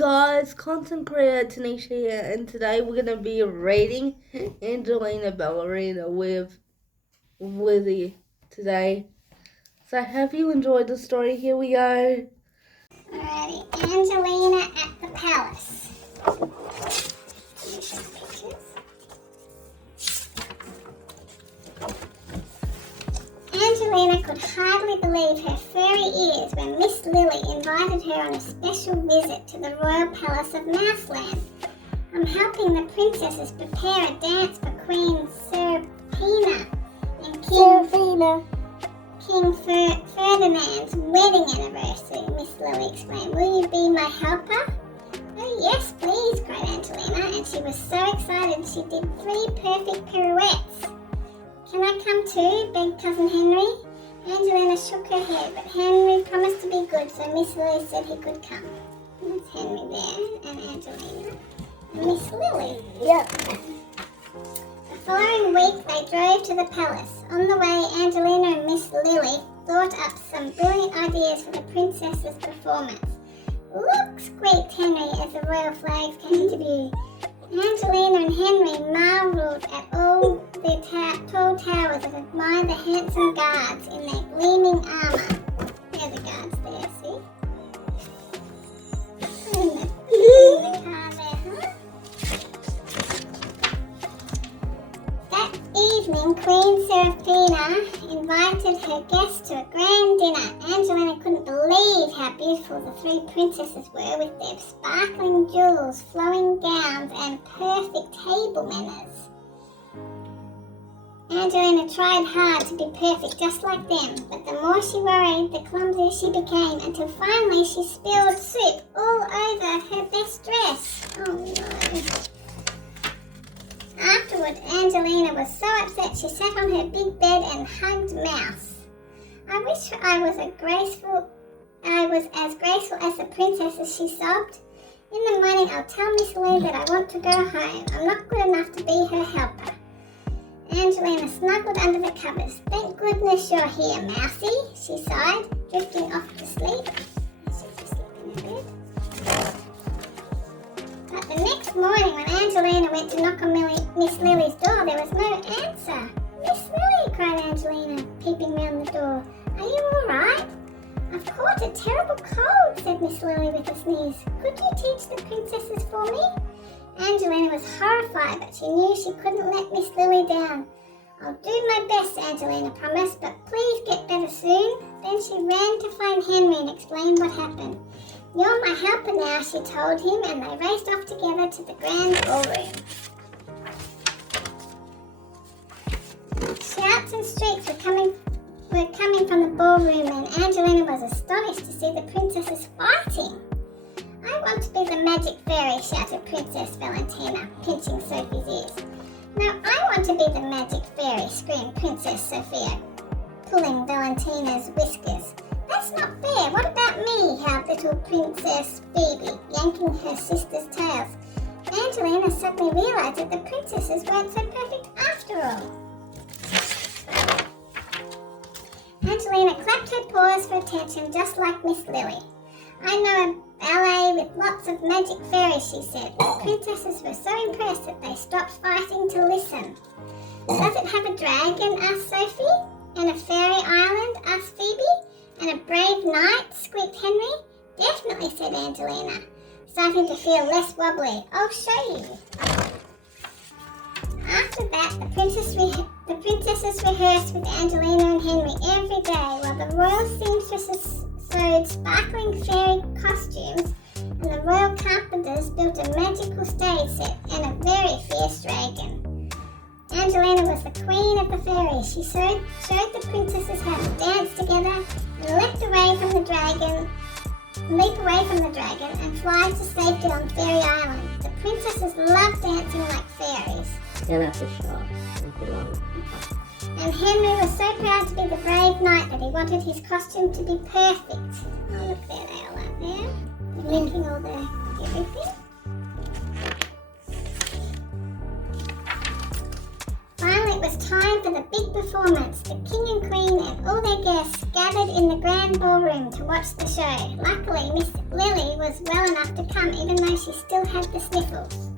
guys, content creator Taneasha here, and today we're gonna be rating Angelina Ballerina with Lizzie today. So have you enjoyed the story? Here we go. Alrighty, Angelina at the palace. Angelina could hardly believe her furry ears when Miss Lily invited her on a special visit to the royal palace of Mouseland. I'm helping the princesses prepare a dance for Queen Cerebral and King Ferdinand's wedding anniversary, Miss Lily exclaimed. Will you be my helper? Oh yes, please, cried Angelina, and she was so excited she did 3 perfect pirouettes. Can I come too? Begged Cousin Henry. Angelina shook her head, but Henry promised to be good, so Miss Lily said he could come. There's Henry there, and Angelina, and Miss Lily. Yep. The following week they drove to the palace. On the way, Angelina and Miss Lily thought up some brilliant ideas for the princess's performance. Look, squeaked Henry as the royal flags came into view. Angelina and Henry marvelled at all the tall towers and admired the handsome guards in their gleaming armour. There the guards there, see? In the car there, That evening, Queen Serafina invited her guests to a grand dinner. Angelina couldn't believe how beautiful the 3 princesses were with their sparkling jewels, flowing gowns, and perfect table manners. Angelina tried hard to be perfect just like them, but the more she worried, the clumsier she became, until finally she spilled soup all over her best dress. Oh no. Afterward, Angelina was so upset she sat on her big bed and hugged Mouse. I wish I was as graceful as the princesses, she sobbed. In the morning I'll tell Miss Lee that I want to go home. I'm not good enough to be her helper. Angelina snuggled under the covers. Thank goodness you're here, Mousie, she sighed, drifting off to sleep. She's asleep in her bed. But the next morning when Angelina went to knock on Miss Lily's door, there was no answer. Miss Lily, cried Angelina, peeping round the door. Are you all right? I've caught a terrible cold, said Miss Lily with a sneeze. Could you teach the princesses for me? Angelina was horrified, but she knew she couldn't let Miss Lily down. I'll do my best, Angelina promised, but please get better soon. Then she ran to find Henry and explained what happened. You're my helper now, she told him, and they raced off together to the grand ballroom. Shouts and shrieks were coming from the ballroom, and Angelina was astonished to see the princesses fighting. I want to be the magic fairy, shouted Princess Valentina, pinching Sophie's ears. No, I want to be the magic fairy, screamed Princess Sophia, pulling Valentina's whiskers. That's not fair. What about me? Howled little Princess Phoebe, yanking her sister's tails. Angelina suddenly realized that the princesses weren't so perfect after all. Angelina clapped her paws for attention, just like Miss Lily. I know a ballet with lots of magic fairies, she said. The princesses were so impressed that they stopped fighting to listen. Does it have a dragon? Asked Sophie. And a fairy island? Asked Phoebe. And a brave knight? Squeaked Henry. Definitely, said Angelina, starting to feel less wobbly. I'll show you. After that, the princesses rehearsed with Angelina and Henry every day while the royal seamstresses sewed sparkling fairy costumes and the royal carpenters built a magical stage set and a very fierce dragon. Angelina was the queen of the fairies. She showed the princesses how to dance together and leap away from the dragon and fly to safety on Fairy Island. The princesses loved dancing like fairies. And that's a shot. And Henry was so proud to be the brave knight that he wanted his costume to be perfect. Oh, look there, they all are there. They're making all the everything. Finally, it was time for for the big performance. The king and queen and all their guests gathered in the grand ballroom to watch the show. Luckily, Miss Lily was well enough to come even though she still had the sniffles.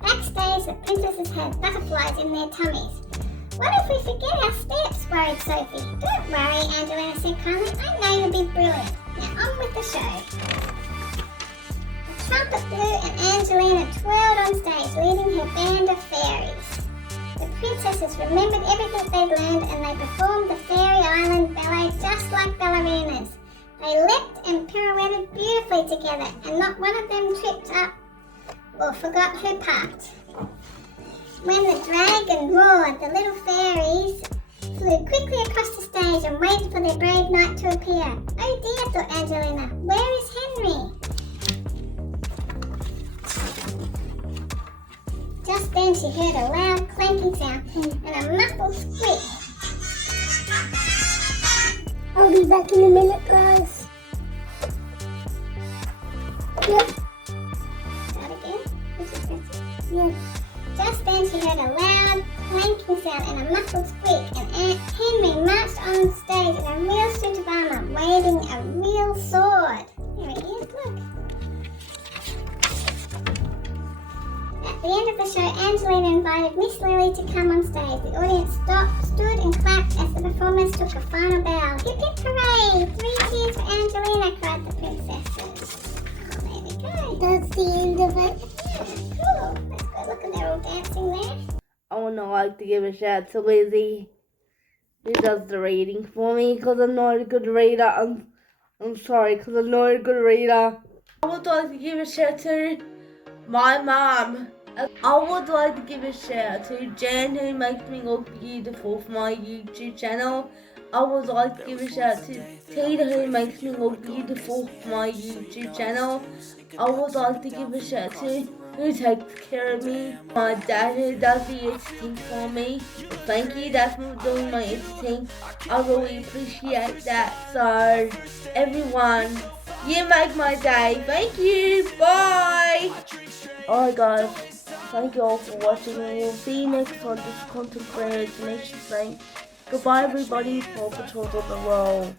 Backstage, the princesses had butterflies in their tummies. What if we forget our steps? Worried Sophie. Don't worry, Angelina said kindly. I know you'll be brilliant. Now on with the show. The trumpet blew and Angelina twirled on stage, leading her band of fairies. The princesses remembered everything they'd learned and they performed the Fairy Island ballet just like ballerinas. They leapt and pirouetted beautifully together and not one of them tripped up or forgot her part. When the dragon roared, the little fairies flew quickly across the stage and waited for their brave knight to appear. Oh dear, thought Angelina, where is Henry? Just then she heard a loud clanking sound and a muffled squeak. I'll be back in a minute, guys. Yep. Start again? Yes. Just then she heard a loud clanking sound and a muffled squeak, and Aunt Henry marched on stage in a real suit of armour, waving a real sword. Here he is, look. At the end of the show, Angelina invited Miss Lily to come on stage. The audience stood and clapped as the performers took a final bow. Hip hip hooray! 3 cheers for Angelina, cried the princesses. Oh, there we go. That's the end of it. Yeah, cool. That's good. Look, and they're all dancing there. I would like to give a shout out to Lizzie, who does the reading for me, because I'm not a good reader. I'm sorry, because I'm not a good reader. I would like to give a shout out to my mom. I would like to give a shout out to Jen, who makes me look beautiful for my YouTube channel. I would like to give a shout out to Tita, who makes me look beautiful for my YouTube channel. I would like to give a shout out to who takes care of me, my dad, who does the editing for me. Thank you, Dad, for doing my editing. I really appreciate that. So, everyone, you make my day. Thank you. Bye. Alright, guys. Thank you all for watching, and we'll see you next time. This content creator, Taneasha saying goodbye, everybody. For Patrol on the roll.